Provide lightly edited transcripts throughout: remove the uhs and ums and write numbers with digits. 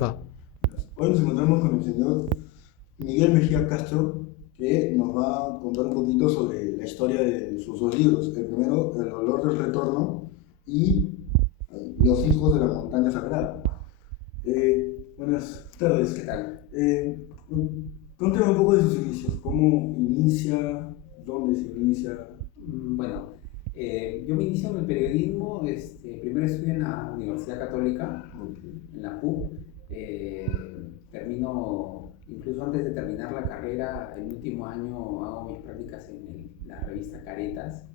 Va. Hoy nos encontramos con el señor Miguel Mejía Castro, que nos va a contar un poquito sobre la historia de sus dos libros. El primero, El olor del retorno, y Los hijos de la montaña sagrada. Buenas tardes. ¿Qué tal? Cuéntame un poco de sus inicios. ¿Cómo inicia? ¿Dónde se inicia? Bueno, yo me inicio en el periodismo. Primero estudié en la Universidad Católica, en la PUC. Termino, incluso antes de terminar la carrera, el último año hago mis prácticas en la revista Caretas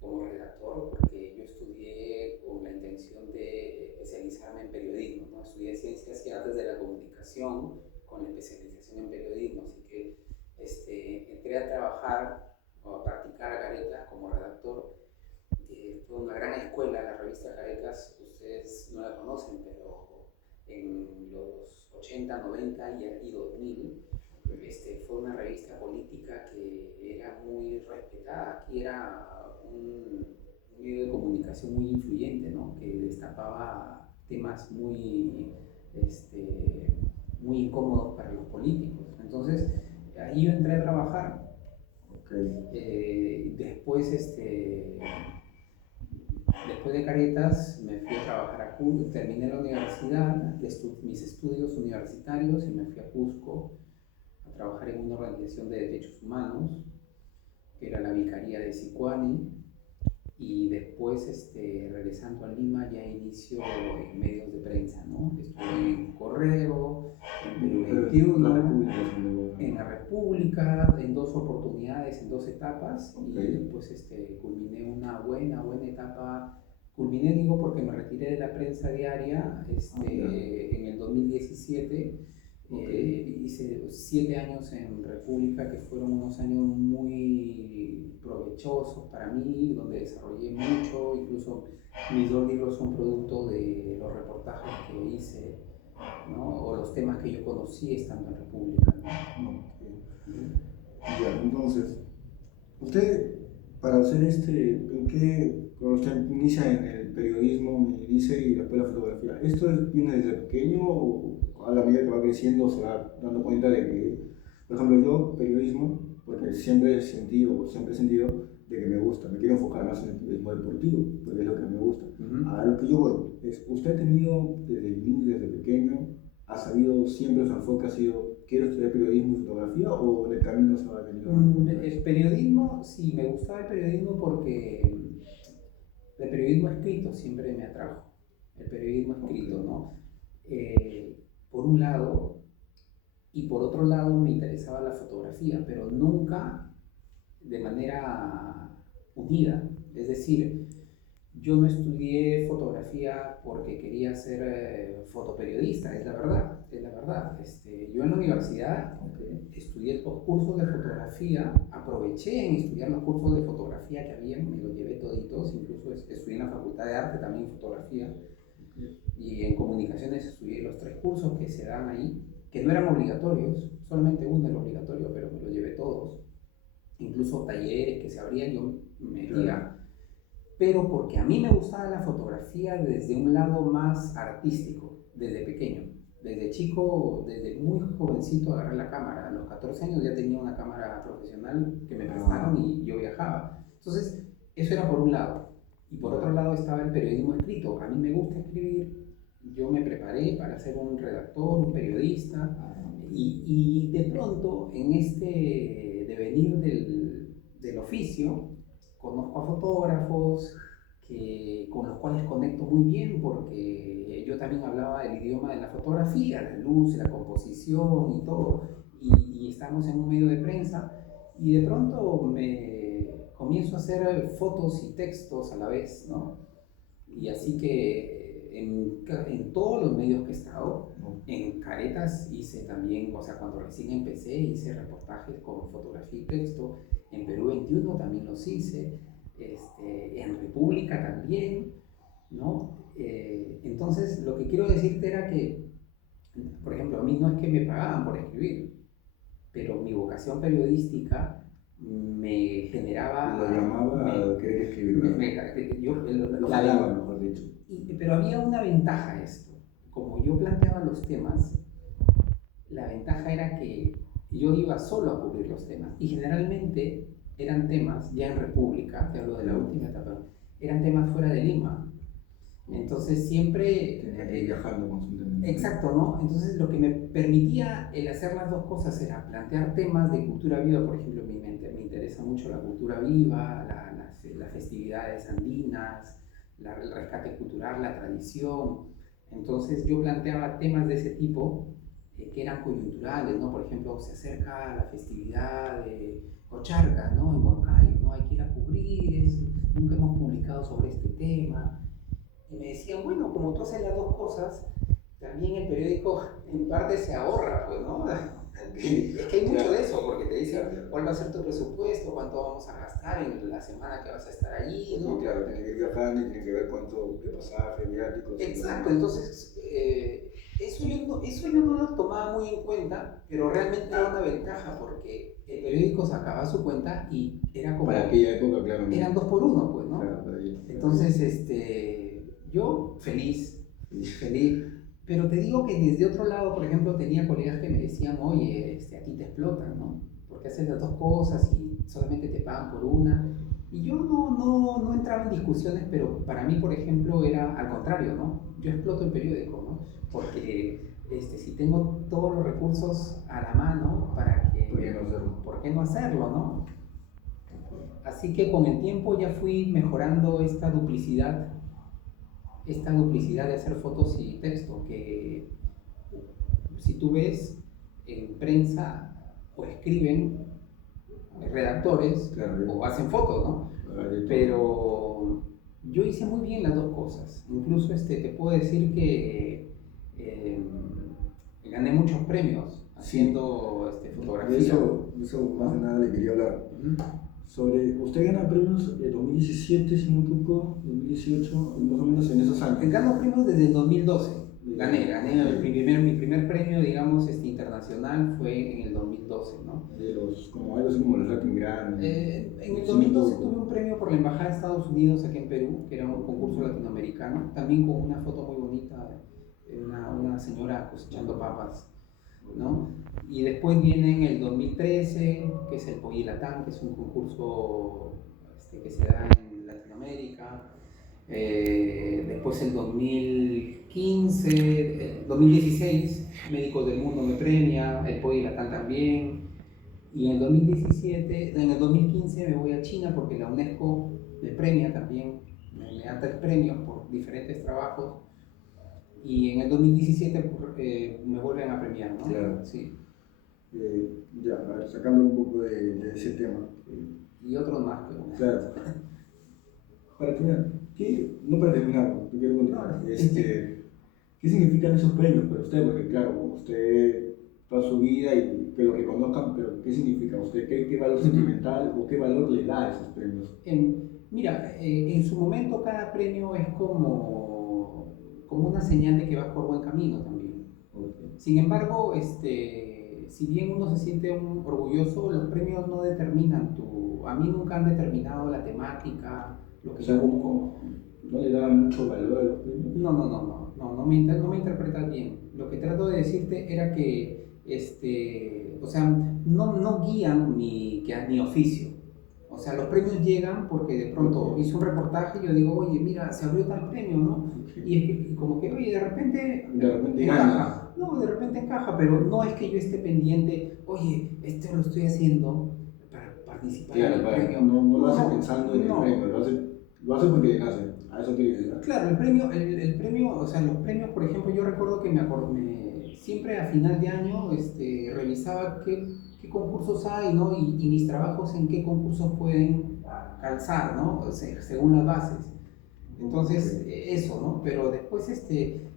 como redactor, porque yo estudié con la intención de especializarme en periodismo, ¿no? Estudié Ciencias y Artes de la Comunicación con especialización en periodismo, así que entré a trabajar o a practicar a Caretas como redactor. Fue una gran escuela, la revista Caretas. Ustedes no la conocen, pero en los 80, 90 y 2000 fue una revista política que era muy respetada. Aquí era un medio de comunicación muy influyente, ¿no? Que destapaba temas muy incómodos para los políticos. Entonces, ahí yo entré a trabajar. Después, después de Caretas, me fui a trabajar a Cusco. Terminé la universidad, mis estudios universitarios, y me fui a Cusco a trabajar en una organización de derechos humanos, que era la Vicaría de Sicuani. Y después, regresando a Lima, ya inicio en medios de prensa, ¿no? Estuve en Correo, en Perú 21, en la República, en dos oportunidades, en dos etapas. Y después culminé una buena etapa. Culminé, digo, porque me retiré de la prensa diaria en el 2017. Hice 7 años en República, que fueron unos años muy provechosos para mí, donde desarrollé mucho. Incluso mis 2 libros son producto de los reportajes que hice, ¿no? O los temas que yo conocí estando en República, ¿no? Ya, entonces, usted, para hacer cuando usted inicia en el periodismo, me dice, y después la fotografía, ¿esto viene desde pequeño o a la medida que va creciendo se va dando cuenta de que, por ejemplo, yo, periodismo, porque siempre he sentido de que me gusta, me quiero enfocar más en el periodismo deportivo, porque es lo que me gusta. A lo que yo voy, ¿usted ha tenido desde pequeño, ha sabido siempre su enfoque ha sido, quiero estudiar periodismo y fotografía, o en el camino se va venido? El periodismo, sí, me gustaba el periodismo porque el periodismo escrito siempre me atrajo. El periodismo escrito, ¿no? Por un lado, y por otro lado me interesaba la fotografía, pero nunca de manera unida. Es decir, yo no estudié fotografía porque quería ser fotoperiodista, es la verdad, es la verdad. Yo en la universidad estudié 2 cursos de fotografía, aproveché en estudiar los cursos de fotografía que había, me los llevé toditos. Incluso estudié en la Facultad de Arte también fotografía, y en comunicaciones estudié los 3 cursos que se dan ahí, que no eran obligatorios, solamente uno era obligatorio, pero me los llevé todos. Incluso talleres que se abrían, yo me iba. Pero porque a mí me gustaba la fotografía desde un lado más artístico, desde pequeño. Desde chico, desde muy jovencito agarré la cámara. A los 14 años ya tenía una cámara profesional que me prestaron y yo viajaba. Entonces, eso era por un lado. Y por otro lado estaba el periodismo escrito. A mí me gusta escribir. Yo me preparé para ser un redactor, un periodista. Y de pronto, en este devenir del oficio, conozco a fotógrafos con los cuales conecto muy bien, porque yo también hablaba el idioma de la fotografía, la luz, la composición y todo, y estamos en un medio de prensa, y de pronto me comienzo a hacer fotos y textos a la vez, ¿no? Y así que en todos los medios que he estado, en Caretas hice también, o sea, cuando recién empecé, hice reportajes con fotografía y texto. En Perú 21 también los hice, en República también, ¿no? Entonces, lo que quiero decirte era que, por ejemplo, a mí no es que me pagaban por escribir, pero mi vocación periodística me generaba... Lo llamaba a querer escribir. Lo jalaba, mejor dicho. pero había una ventaja a esto. como yo planteaba los temas, la ventaja era que yo iba solo a cubrir los temas y generalmente eran temas, ya en República, te hablo de la última etapa, eran temas fuera de Lima. Entonces siempre... Tenía que ir viajando constantemente. Exacto, ¿no? Entonces lo que me permitía el hacer las dos cosas era plantear temas de cultura viva, por ejemplo, me interesa mucho la cultura viva, las festividades andinas, el rescate cultural, la tradición. Entonces yo planteaba temas de ese tipo que eran coyunturales, ¿no? Por ejemplo, se acerca la festividad de Cocharca, ¿no? En Huancayo, ¿no? Hay que ir a cubrir, nunca hemos publicado sobre este tema. Y me decían, bueno, como tú haces las dos cosas, también el periódico en parte se ahorra, pues, ¿no? Es que hay mucho de eso, porque te dicen cuál va a ser tu presupuesto, cuánto vamos a gastar en la semana que vas a estar allí, ¿no? Sí, claro, tiene que ir viajando y tiene que ver cuánto de pasaje, viáticos. Exacto, entonces eso yo no lo tomaba muy en cuenta, pero realmente era una ventaja porque el periódico sacaba su cuenta y era como... Para aquella época, claro. Eran 2 por 1, pues, ¿no? Claro, para ella. Entonces, yo feliz, pero te digo que desde otro lado, por ejemplo, tenía colegas que me decían, oye, a ti te explotan, ¿no? Porque haces las dos cosas y solamente te pagan por una. Y yo no entraba en discusiones, pero para mí, por ejemplo, era al contrario, ¿no? Yo exploto el periódico, ¿no? Porque si tengo todos los recursos a la mano, ¿para qué? ¿Por qué no hacerlo? ¿Por qué no hacerlo, no? Así que con el tiempo ya fui mejorando esta duplicidad de hacer fotos y texto, que si tú ves en prensa o escriben redactores, claro, o hacen fotos, ¿no? Pero yo hice muy bien las dos cosas. Incluso te puedo decir que gané muchos premios haciendo fotografía. Eso más que nada le quería hablar. Sobre, usted gana premios en 2017, si no me equivoco, 2018, más o menos en esos años. Gano premios desde el 2012. Gané mi primer premio, digamos, internacional fue en el 2012, ¿no? De los, como algo así como los Latin Grammy. En el 2012 tuve un premio por la Embajada de Estados Unidos aquí en Perú, que era un concurso latinoamericano, también con una foto muy bonita de una señora cosechando papas, ¿no? Y después viene en el 2013, que es el Poyilatán, que es un concurso que se da en Latinoamérica. Después el 2015, 2016, Médicos del Mundo me premia, el Poyilatán también. Y en el 2015 me voy a China porque la UNESCO me premia también, me da 3 premios por diferentes trabajos. Y en el 2017 me vuelven a premiar, ¿no? Claro. Sí. Ya, a ver, sacando un poco de ese tema. Y otros más, pero... Claro. Para terminar, no para terminar, porque quiero continuar. ¿Qué significan esos premios para usted? Porque claro, usted toda su vida y que lo reconozcan, pero ¿qué significa usted? ¿Qué valor sentimental o qué valor le da a esos premios? Mira, en su momento cada premio es como una señal de que vas por buen camino también. Okay. Sin embargo, si bien uno se siente orgulloso, los premios no determinan a mí nunca han determinado la temática, lo que yo busco. ¿No le da mucho valor a los premios? No me interpretas bien. Lo que trato de decirte era que, no guían mi oficio. O sea, los premios llegan porque de pronto hice un reportaje y yo digo, oye, mira, se abrió tal premio, ¿no? Y como que, oye, de repente encaja. No, de repente encaja, pero no es que yo esté pendiente, oye, lo estoy haciendo para participar en el premio. No lo hace pensando en el premio, lo hace porque le nace. A eso quiere decir. Claro, el premio, o sea, los premios, por ejemplo, yo recuerdo que siempre a final de año revisaba qué concursos hay, ¿no? Y mis trabajos en qué concursos pueden calzar, ¿no? O sea, según las bases. Entonces, eso, ¿no? Pero después,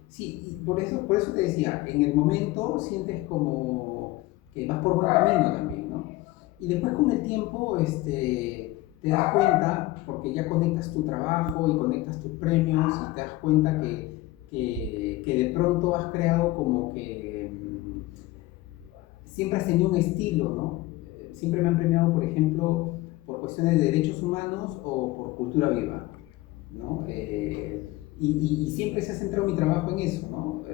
sí, y por eso te decía, en el momento sientes como que vas por buen camino también, ¿no? Y después con el tiempo, te das cuenta, porque ya conectas tu trabajo y conectas tus premios y te das cuenta que de pronto has creado como que siempre has tenido un estilo, ¿no? Siempre me han premiado, por ejemplo, por cuestiones de derechos humanos o por cultura viva, ¿no? y siempre se ha centrado mi trabajo en eso, ¿no?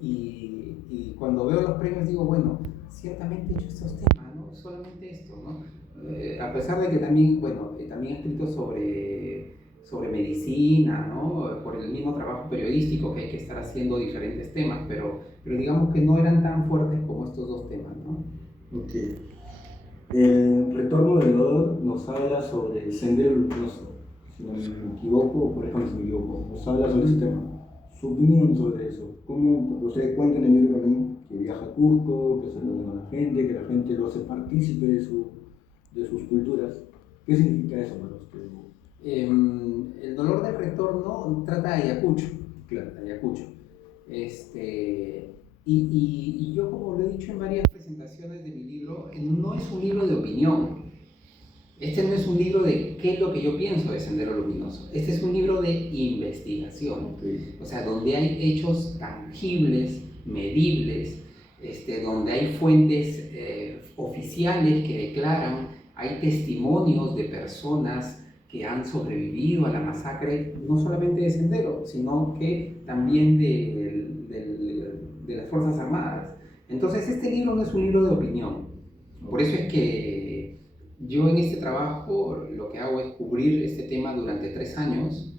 Y cuando veo los premios digo, bueno, ciertamente he hecho estos temas, no solamente esto, ¿no? A pesar de que también, bueno, también he escrito sobre medicina, ¿no? Por el mismo trabajo periodístico que hay que estar haciendo diferentes temas, pero digamos que no eran tan fuertes como estos dos temas, ¿no? Ok. El retorno del Dor nos habla sobre el sendero luminoso, si no me equivoco, o por ejemplo, si me equivoco, nos habla sobre ese tema. Su opinión sobre eso, cómo, porque usted cuenta en el libro también que viaja a Cusco, que se reúne con la gente, que la gente lo hace partícipe de sus culturas. ¿Qué significa eso para usted? El dolor del retorno trata de Ayacucho, Claro. Ayacucho. Y yo, como lo he dicho en varias presentaciones de mi libro, no es un libro de opinión. Este no es un libro de qué es lo que yo pienso de Sendero Luminoso. Este es un libro de investigación. Okay. O sea, donde hay hechos tangibles, medibles, donde hay fuentes oficiales que declaran, hay testimonios de personas que han sobrevivido a la masacre, no solamente de Sendero, sino que también de las Fuerzas Armadas. Entonces, este libro no es un libro de opinión. Por eso es que yo en este trabajo lo que hago es cubrir este tema durante 3 años.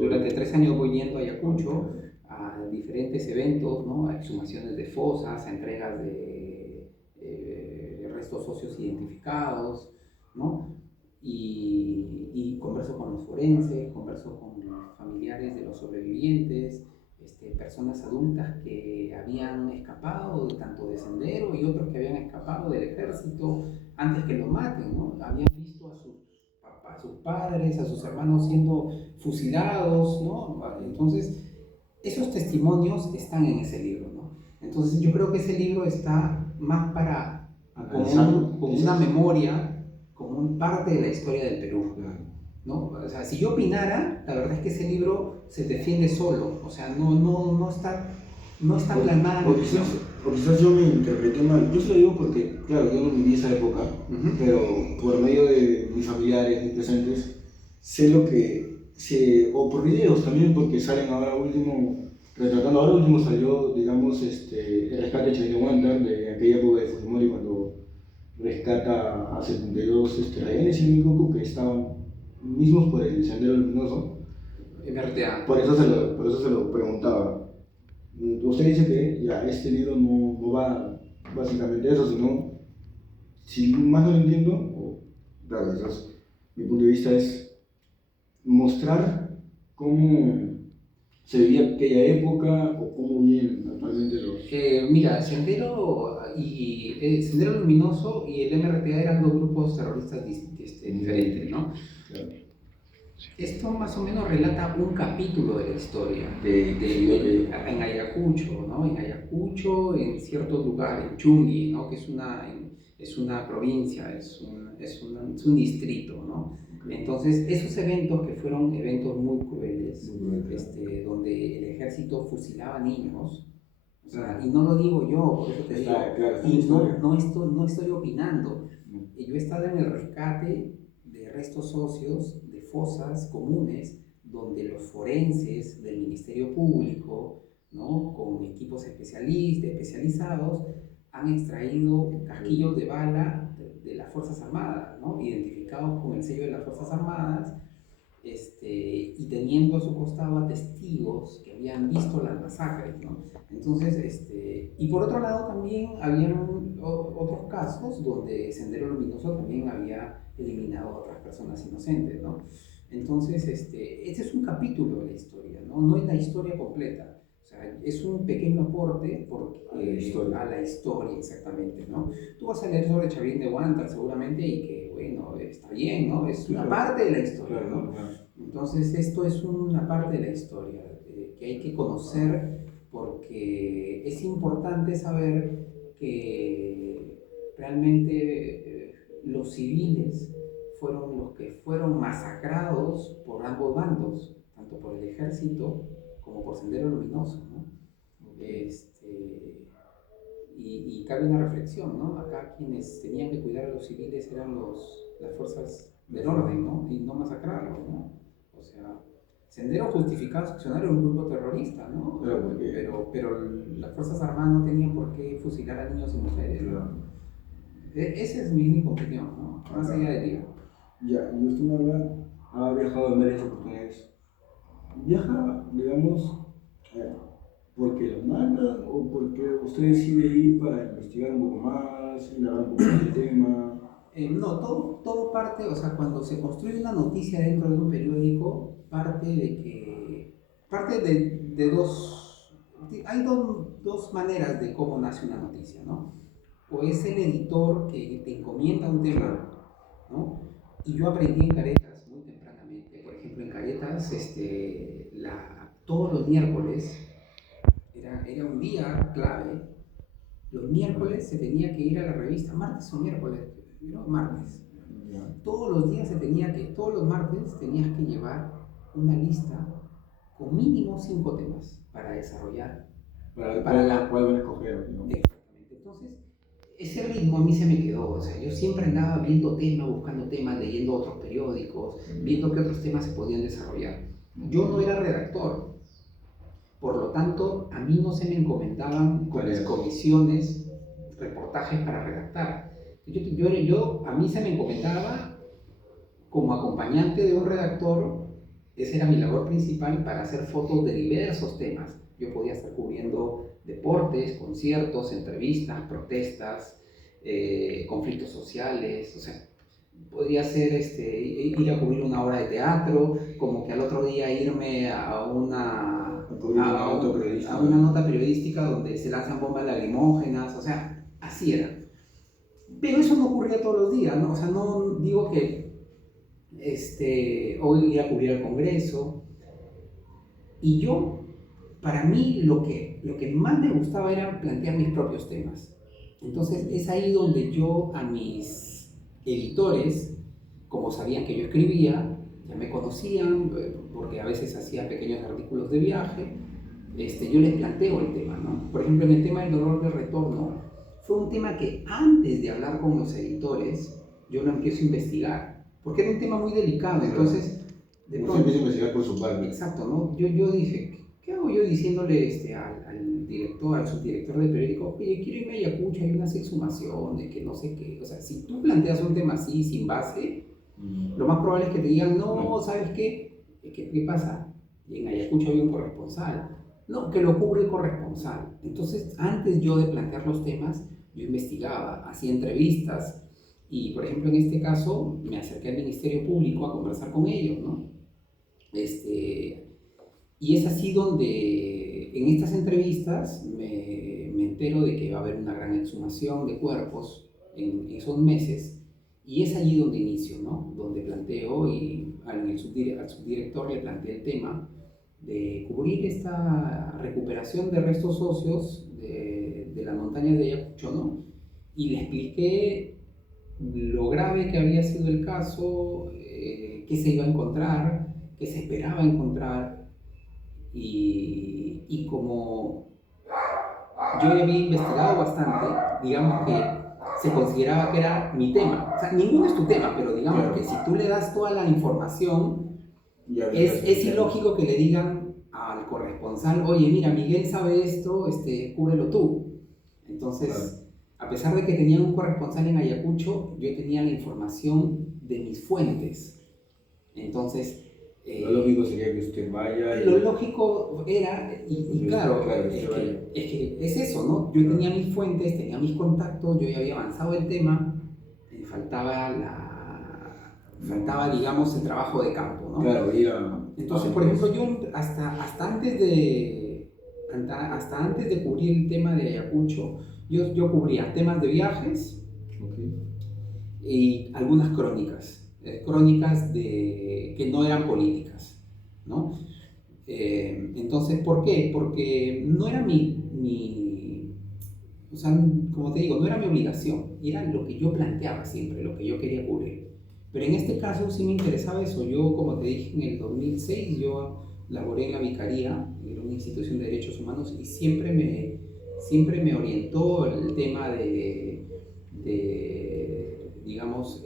Durante 3 años voy yendo a Ayacucho a diferentes eventos, ¿no? A exhumaciones de fosas, a entregas de restos óseos identificados, ¿no? Y converso con los forenses, converso con los familiares de los sobrevivientes, personas adultas que habían escapado tanto de Sendero y otros que habían escapado del ejército antes que lo maten, ¿no? Habían visto a sus padres, a sus hermanos siendo fusilados, ¿no? Entonces, esos testimonios están en ese libro, ¿no? Entonces, yo creo que ese libro está más para como una memoria, como parte de la historia del Perú, ¿no? O sea, si yo opinara, la verdad es que ese libro se defiende solo, o sea, no está plasmada. O quizás yo me interpreté mal. Yo se lo digo porque, claro, yo no viví esa época, pero por medio de mis familiares, mis presentes, sé lo que o por videos también, porque salen ahora último, retratando, ahora último salió, digamos, el rescate de Chaino Huántar de aquella época de Fujimori cuando rescata a 72 rehenes, si no me equivoco, que estaban mismos por el Sendero Luminoso. MRTA. Por eso se lo preguntaba. Usted dice que ya este libro no va básicamente de eso, sino, si más no lo entiendo, o claro, mi punto de vista es mostrar cómo se vivía aquella época o cómo viven actualmente los... Mira, Sendero Luminoso y el MRTA eran dos grupos terroristas diferentes, ¿no? Claro. Esto más o menos relata un capítulo de la historia en Ayacucho, ¿no? En Ayacucho, en ciertos lugares, en Chungui, ¿no? Que es una provincia, es un distrito, ¿no? Entonces, esos eventos que fueron eventos muy crueles, donde el ejército fusilaba niños, o sea, y no lo digo yo, por eso te digo, y no estoy opinando. Yo he estado en el rescate de restos óseos de fosas comunes donde los forenses del Ministerio Público, ¿no? Con equipos especializados, han extraído casquillos de bala de las Fuerzas Armadas, ¿no? Identificados con el sello de las Fuerzas Armadas, y teniendo a su costado a testigos que habían visto las masacres, ¿no? Entonces, y por otro lado también habían otros casos donde Sendero Luminoso también había eliminado a otras personas inocentes, ¿no? Entonces, este es un capítulo de la historia, ¿no? No es la historia completa. O sea, es un pequeño aporte a la historia, exactamente, ¿no? Tú vas a leer sobre Chavín de Huántar seguramente y que, bueno, está bien, ¿no? Es una parte de la historia, ¿no? Entonces, esto es una parte de la historia que hay que conocer porque es importante saber que realmente los civiles fueron los que fueron masacrados por ambos bandos, tanto por el ejército como por Sendero Luminoso, ¿no? Y cabe una reflexión, ¿no? Acá quienes tenían que cuidar a los civiles eran las fuerzas del orden, ¿no? Y no masacrarlos, ¿no? O Sendero justificaba su accionar en un grupo terrorista, ¿no? Claro, porque... Pero las Fuerzas Armadas no tenían por qué fusilar a niños y mujeres, ¿no? Claro. Esa es mi única opinión, ¿no? Más allá de ti. Ya, y usted me habla, ha viajado en varias oportunidades. ¿Viaja, digamos, porque lo mandan o porque usted decide ir para investigar un poco más, indagar un poco más el tema? No, todo parte, o sea, cuando se construye una noticia dentro de un periódico, parte de hay dos maneras de cómo nace una noticia, ¿no? O es el editor que te encomienda un tema, ¿no? Y yo aprendí en Caretas muy tempranamente, por ejemplo, en Caretas, todos los miércoles, era un día clave, los miércoles se tenía que ir a la revista, martes o miércoles, ¿no? Martes. Todos los días todos los martes tenías que llevar una lista con mínimo 5 temas para desarrollar. Para la cual van a escoger, ¿no? Exactamente. Entonces, ese ritmo a mí se me quedó. O sea, yo siempre andaba viendo temas, buscando temas, leyendo otros periódicos, viendo qué otros temas se podían desarrollar. Yo no era redactor, por lo tanto, a mí no se me encomendaban comisiones, reportajes para redactar. A mí se me encomendaba como acompañante de un redactor, esa era mi labor principal para hacer fotos de diversos temas. Yo podía estar cubriendo deportes, conciertos, entrevistas, protestas, conflictos sociales, o sea, podría ser ir a cubrir una obra de teatro, como que al otro día irme a una nota periodística donde se lanzan bombas lacrimógenas, o sea, así era. Pero eso no ocurría todos los días, ¿no? O sea, no digo que hoy ir a cubrir al Congreso. Y yo, para mí, lo que más me gustaba era plantear mis propios temas. Entonces, es ahí donde yo a mis editores, como sabían que yo escribía, ya me conocían, porque a veces hacía pequeños artículos de viaje, yo les planteo el tema, ¿no? Por ejemplo, en el tema del dolor de retorno, fue un tema que antes de hablar con los editores, yo lo empiezo a investigar, porque era un tema muy delicado, entonces... De pronto empieza a investigar por su parte. Exacto, ¿no? Yo dije, ¿qué hago yo diciéndole al director, al subdirector del periódico, oye, quiero irme a Ayacucho, hay unas exhumaciones, que no sé qué? O sea, si tú planteas un tema así, sin base, lo más probable es que te digan, no, ¿sabes qué? ¿Qué pasa? Y en Ayacucho había un corresponsal. No, que lo cubre el corresponsal. Entonces, antes yo de plantear los temas, yo investigaba, hacía entrevistas, y por ejemplo, en este caso, me acerqué al Ministerio Público a conversar con ellos, ¿no? Y es así donde en estas entrevistas me entero de que va a haber una gran exhumación de cuerpos en esos meses, y es allí donde inicio, ¿no? Donde planteo y al subdirector le planteé el tema de cubrir esta recuperación de restos óseos de las montañas de Ayacucho, ¿no? Y le expliqué lo grave que había sido el caso, qué se iba a encontrar, qué se esperaba encontrar, y como yo ya había investigado bastante, digamos que se consideraba que era mi tema. O sea, ninguno es tu tema, pero digamos que si tú le das toda la información, es ilógico que le digan al corresponsal, oye, mira, Miguel sabe esto, cúbrelo tú. Entonces, a pesar de que tenía un corresponsal en Ayacucho, yo tenía la información de mis fuentes. Entonces, lo lógico sería que usted vaya. Lo lógico era, y claro, es que es eso, ¿no? Yo tenía mis fuentes, tenía mis contactos, yo ya había avanzado el tema, faltaba, digamos, el trabajo de campo, ¿no? Claro, entonces, por ejemplo, yo hasta antes de cubrir el tema de Ayacucho, yo cubría temas de viajes y algunas crónicas que no eran políticas, ¿no? Entonces, ¿por qué? Porque no era o sea, como te digo, no era mi obligación, era lo que yo planteaba siempre, lo que yo quería cubrir. Pero en este caso sí me interesaba eso. Yo, como te dije, en el 2006 yo laboré en la Vicaría, en una institución de derechos humanos, y siempre me orientó el tema de digamos,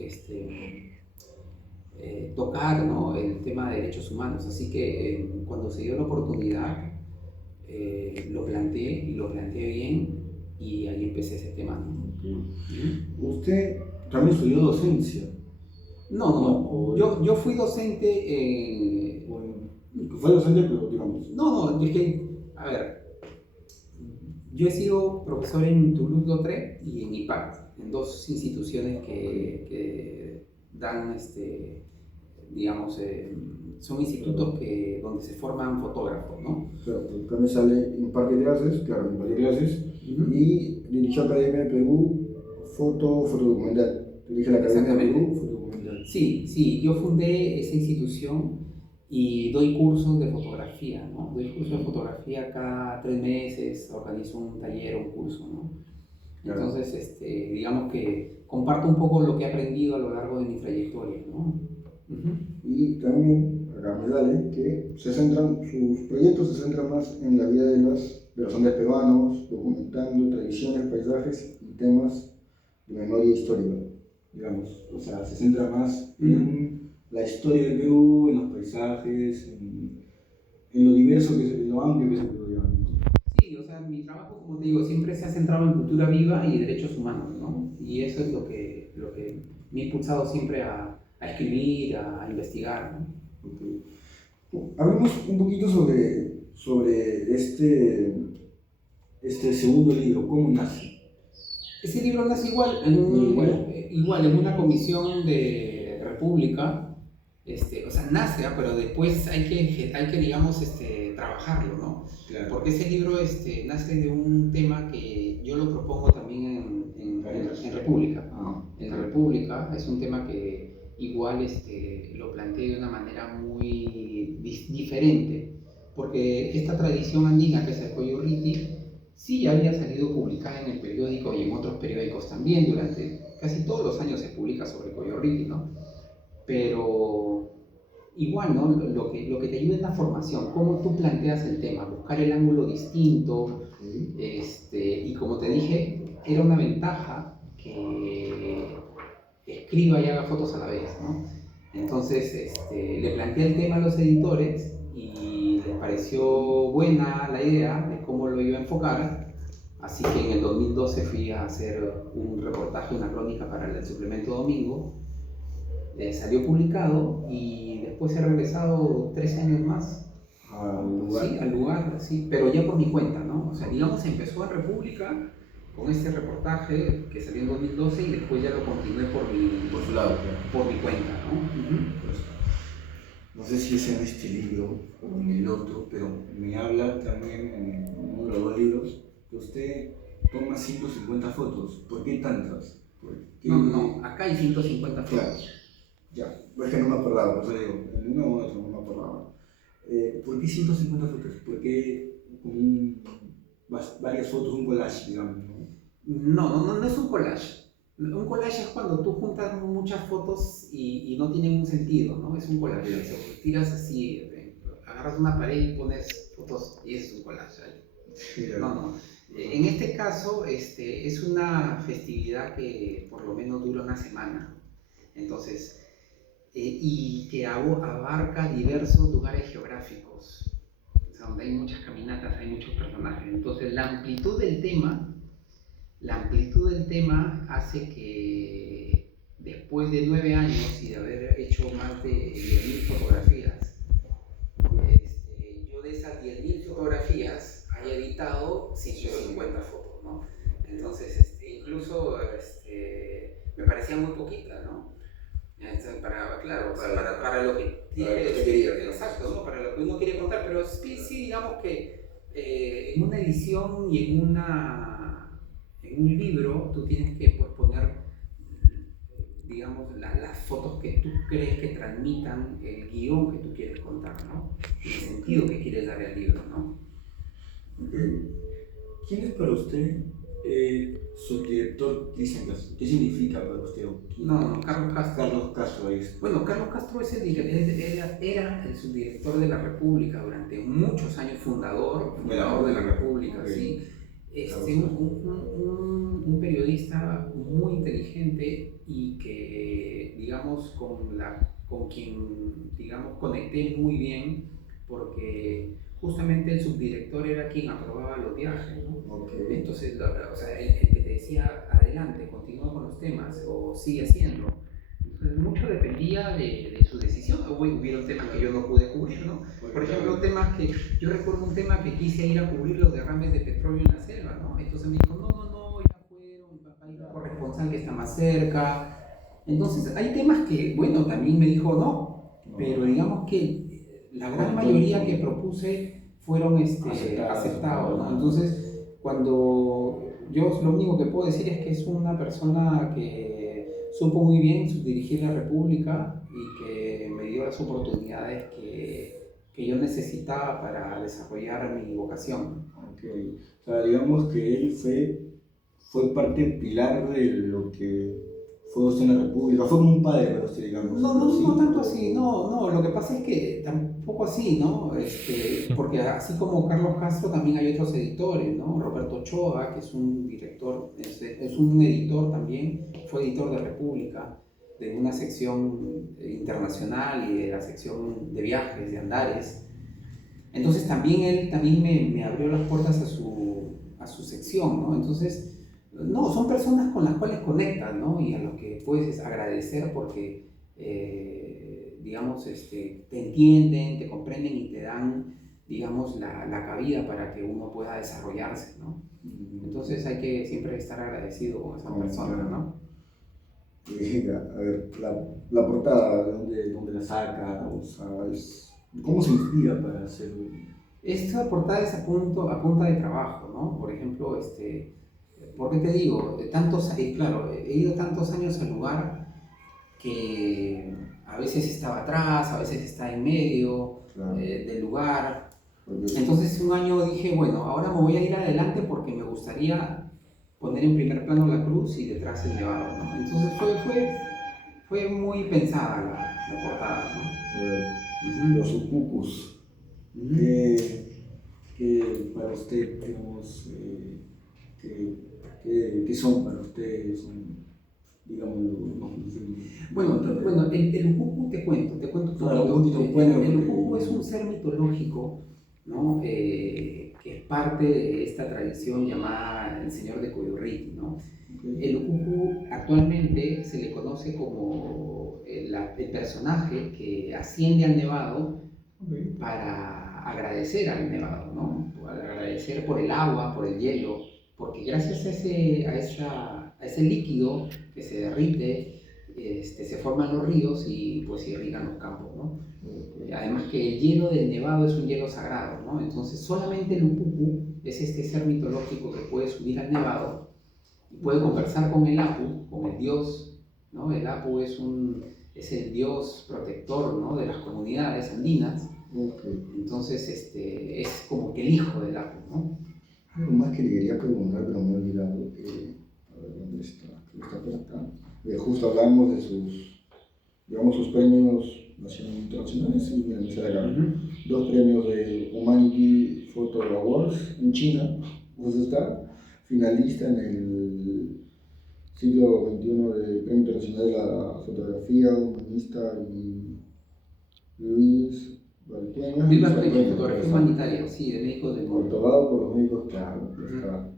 tocar, ¿no?, el tema de derechos humanos. Así que cuando se dio la oportunidad, lo planteé y lo planteé bien y ahí empecé ese tema, ¿no? Usted también estudió docencia. No, yo fui docente en... Bueno, fue docente, pero digamos. No, es que, a ver, yo he sido profesor en Toulouse-Lautrec y en IPAC, en dos instituciones que dan, digamos, son institutos donde se forman fotógrafos, ¿no? Claro, acá me sale en Parque de Clases, claro, en Parque de Clases, y dirigió Academia de Perú, fotodocumental. Dirige la Academia de Perú, fotodocumental. Sí, yo fundé esa institución y doy cursos de fotografía, ¿no? Doy cursos de fotografía cada 3 meses, organizo un taller o un curso, ¿no? Claro. Entonces, digamos que comparto un poco lo que he aprendido a lo largo de mi trayectoria, ¿no? Y también, acá me sale que sus proyectos se centran más en la vida de los Andes peruanos, documentando tradiciones, paisajes y temas de memoria histórica, digamos. O sea, se centra más en la historia de Perú, en los paisajes, en lo diverso en lo amplio que es el Perú, digamos. Sí, o sea, mi trabajo, como te digo, siempre se ha centrado en cultura viva y derechos humanos, ¿no? Y eso es lo que me ha impulsado siempre a escribir, a investigar, ¿no? Okay. Hablemos un poquito sobre este segundo libro, ¿cómo nace? Ese libro nace igual en una comisión de República, o sea, nace, pero después hay que digamos, trabajarlo, ¿no? Claro. Porque ese libro nace de un tema que yo lo propongo también en República. En la República es un tema que igual lo planteé de una manera muy diferente, porque esta tradición andina que es el Coyorriti, sí había salido publicada en el periódico y en otros periódicos también. Durante casi todos los años se publica sobre el Coyorriti, ¿no? Pero igual, ¿no? Lo que te ayuda es la formación, cómo tú planteas el tema, buscar el ángulo distinto. Y como te dije, era una ventaja que escriba y haga fotos a la vez, ¿no? Entonces le planteé el tema a los editores y les pareció buena la idea de cómo lo iba a enfocar, así que en el 2012 fui a hacer un reportaje, una crónica para el suplemento Domingo, salió publicado y después he regresado 13 años más al lugar, sí, pero ya por mi cuenta, ¿no? O sea, digamos, empezó en República con este reportaje que salió en 2012 y después ya lo continué por su lado, por mi cuenta, ¿no? No sé si es en este libro o en el otro, pero me habla también en uno de los dos libros que usted toma 150 fotos. ¿Por qué tantas? No, acá hay 150 fotos. Claro. Ya, es que no me acordaba, por eso digo, en uno u otro no me acordaba. ¿Por qué 150 fotos? ¿Por qué varias fotos, un collage, digamos? No es un collage. Un collage es cuando tú juntas muchas fotos y no tienen un sentido, ¿no? Es un collage. Tiras así, agarras una pared y pones fotos y eso es un collage. No. En este caso, es una festividad que por lo menos dura una semana. Entonces, y que abarca diversos lugares geográficos, o sea, donde hay muchas caminatas, hay muchos personajes. Entonces, la amplitud del tema hace que después de 9 años y de haber hecho más de 10.000 fotografías, yo de esas 10.000 fotografías haya editado 150 fotos, ¿no? Entonces, incluso me parecía muy poquita, ¿no? Para lo que tiene, exacto, ¿no? Para lo que uno quiere contar, pero sí, digamos que en una edición y en un libro tú tienes que poner, digamos, las fotos que tú crees que transmitan el guión que tú quieres contar, ¿no? El sentido que quieres darle al libro, ¿no? ¿Quién es para usted subdirector Cristian Castro? ¿Qué significa para usted? No, Carlos Castro. Carlos Castro es. Bueno, Carlos Castro era el subdirector de la República durante muchos años, fundador de la República, sí. Un periodista muy inteligente y que, digamos, con con quien, digamos, conecté muy bien, porque justamente el subdirector era quien aprobaba los viajes, ¿no? Okay. Entonces, o sea, el que te decía, adelante, continúa con los temas, o sigue haciendo. Entonces, mucho dependía de su decisión. Hubieron temas que yo no pude cubrir, ¿no? Por ejemplo, temas que, yo recuerdo un tema que quise ir a cubrir los derrames de petróleo en la selva, ¿no? Entonces me dijo, no, ya fueron, mi papá es el corresponsal que está más cerca. Entonces, hay temas que, bueno, también me dijo no, pero digamos que la gran mayoría que propuse fueron aceptados, ¿no? Entonces, cuando yo lo único que puedo decir es que es una persona que supo muy bien dirigir la República y que me dio las oportunidades que yo necesitaba para desarrollar mi vocación. Okay. O sea, digamos que él fue parte pilar de lo que fue usted en la República, fue como un padre para usted, digamos. No tanto así, no, lo que pasa es que tampoco así, ¿no? Porque así como Carlos Castro también hay otros editores, ¿no? Roberto Ochoa, que es un director, es un editor también, fue editor de República, de una sección internacional y de la sección de viajes, de Andares. Entonces también él también me abrió las puertas a su sección, ¿no? Entonces, no, son personas con las cuales conectas, ¿no? Y a los que puedes agradecer porque, digamos, te entienden, te comprenden y te dan, digamos, la cabida para que uno pueda desarrollarse, ¿no? Entonces hay que siempre estar agradecido con esa persona, ¿no? A ver, la portada, ¿de dónde la saca? O sea, ¿cómo se inspira para hacerlo? Esta portada es a punta de trabajo, ¿no? Por ejemplo, ¿por qué te digo? Claro, he ido tantos años al lugar que a veces estaba atrás, a veces está en medio, claro, del lugar. Entonces un año dije, bueno, ahora me voy a ir adelante porque me gustaría poner en primer plano la cruz y detrás el nevado, ¿no? Entonces fue muy pensada la portada, ¿no? Los ucucus, que para usted, digamos, ¿qué son para ustedes? Digamos, bueno, el ucucu te cuento un poquito. El ucucu es un ser mitológico, ¿no? Que es parte de esta tradición llamada el Señor de Coyurriti, ¿no? Okay. El ucucu actualmente se le conoce como el personaje que asciende al nevado, okay, para agradecer al nevado, ¿no? Para agradecer por el agua, por el hielo, porque gracias a ese líquido que se derrite, se forman los ríos y pues irrigan los campos, ¿no? Además que el hielo del nevado es un hielo sagrado, ¿no? Entonces solamente el upupu es este ser mitológico que puede subir al nevado y puede conversar con el apu, con el dios, ¿no? El apu es el dios protector, ¿no? De las comunidades andinas. Okay. Entonces es como que el hijo del apu, ¿no? Algo más que le quería preguntar, pero me he olvidado. A ver, ¿dónde está? Está por acá. Justo hablamos de sus premios nacionales internacionales, y me sale acá. 2 premios de Humanity Photo Awards en China. Justo está finalista en el siglo XXI del Premio Internacional de la Fotografía Humanista y Luis Valqueña. Fotografía humanitaria, sí, de médicos del mundo. Otorgado por los médicos, claro.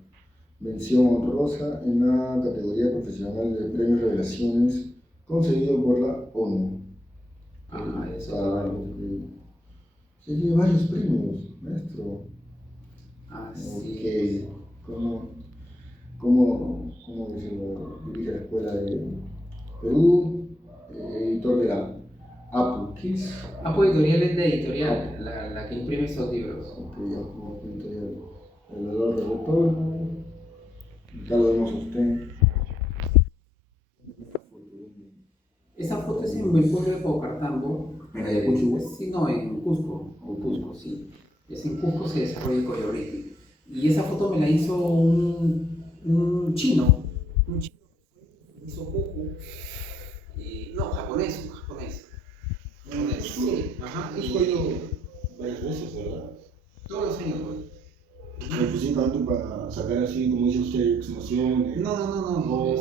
Mención honrosa en la categoría profesional de premios revelaciones concedido por la ONU. Eso. Sí, tiene varios premios, maestro. Sí. Okay. ¿Cómo dirige la escuela de Perú? Editor de la APU. ¿Qué es? APU Editorial es de editorial, la que imprime estos libros. Ok, APU Editorial. El dolor del retorno. Ya lo vemos a usted. Esa foto es en el pueblo de Paucartambo. ¿En Ayacucho? Sí, no, en Cusco. Cusco, sí. Es en Cusco se desarrolla el Coyoliti. Y esa foto me la hizo un chino. Un chino que hizo Cucu. No, japonés. Sí, ajá. Cusco ha ido varias veces, ¿verdad? Todos los años, pues. específicamente para sacar así, como dice usted, exhumaciones. No.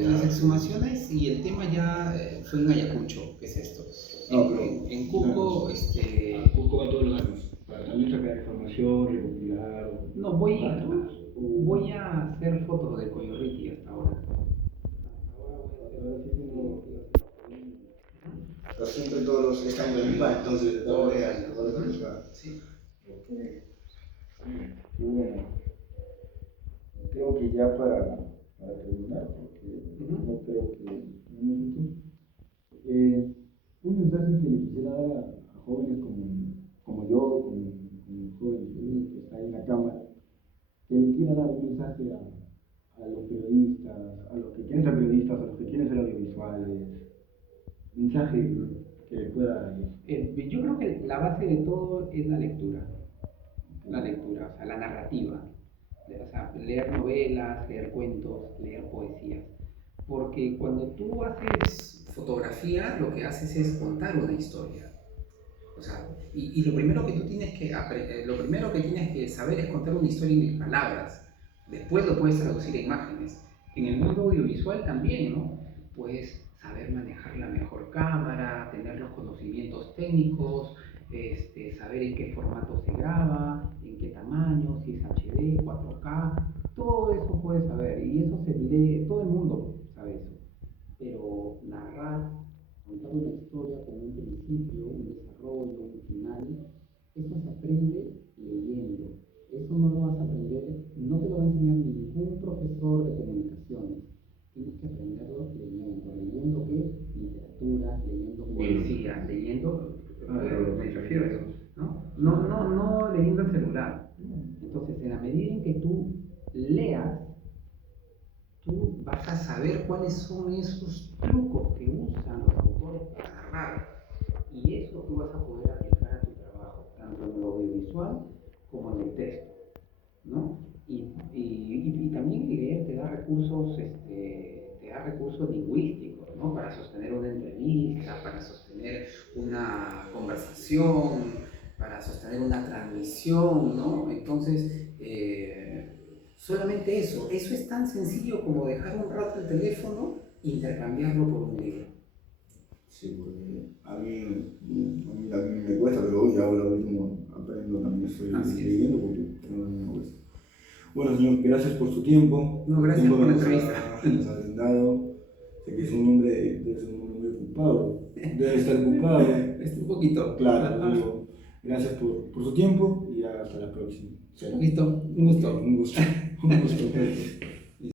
Las exhumaciones y el tema ya fue en Ayacucho, ¿qué es esto? En Cusco, Cusco va todos los años, para también sacar información, recopilar. No, voy a hacer fotos de Coyorriti hasta ahora. Pero siempre todos los están en viva, entonces todo es Sí. Y bueno, creo que ya para terminar, porque no creo que un mensaje que le quisiera dar a jóvenes como yo, como joven que está en la cámara, que le quiera dar un mensaje a los periodistas, a los que quieren ser periodistas, a los que quieren ser audiovisuales, mensaje que le pueda dar. Yo creo que la base de todo es la lectura, o sea, la narrativa. O sea, leer novelas, leer cuentos, leer poesías. Porque cuando tú haces fotografía, lo que haces es contar una historia. O sea, y lo primero que tú tienes que lo primero que tienes que saber es contar una historia en palabras. Después lo puedes traducir a imágenes. En el mundo audiovisual también, ¿no? Puedes saber manejar la mejor cámara, tener los conocimientos técnicos, saber en qué formato se graba, en qué tamaño, si es HD, 4K, todo eso puedes saber y eso se lee, todo el mundo sabe eso. Pero narrar, contar una historia con un principio, un desarrollo, un final, eso se aprende leyendo. Eso no lo vas a aprender, no te lo va a enseñar ningún profesor de comunicaciones. Tienes que aprenderlo leyendo. ¿Leyendo qué? Literatura, leyendo poesía, leyendo, me refiero a eso, ¿no? No leyendo el celular. Entonces, en la medida en que tú leas, tú vas a saber cuáles son esos trucos que usan los autores para narrar. Y eso tú vas a poder aplicar a tu trabajo, tanto en lo audiovisual como en el texto, ¿no? Y también leer te da recursos lingüísticos, ¿no? Para sostener una entrevista, para sostener una conversación, para sostener una transmisión, ¿no? Entonces, solamente eso es tan sencillo como dejar un rato el teléfono e intercambiarlo por un libro. Sí, porque a mí también me cuesta, pero hoy ahora último aprendo también, estoy leyendo porque tengo la cuesta. Bueno, señor, gracias por su tiempo. No, gracias por la entrevista. Nos ha brindado. Sé que es un hombre, debe ser un hombre muy ocupado, debe estar ocupado. Un poquito. Claro, gracias por su tiempo y hasta la próxima. Listo, un gusto. Un gusto.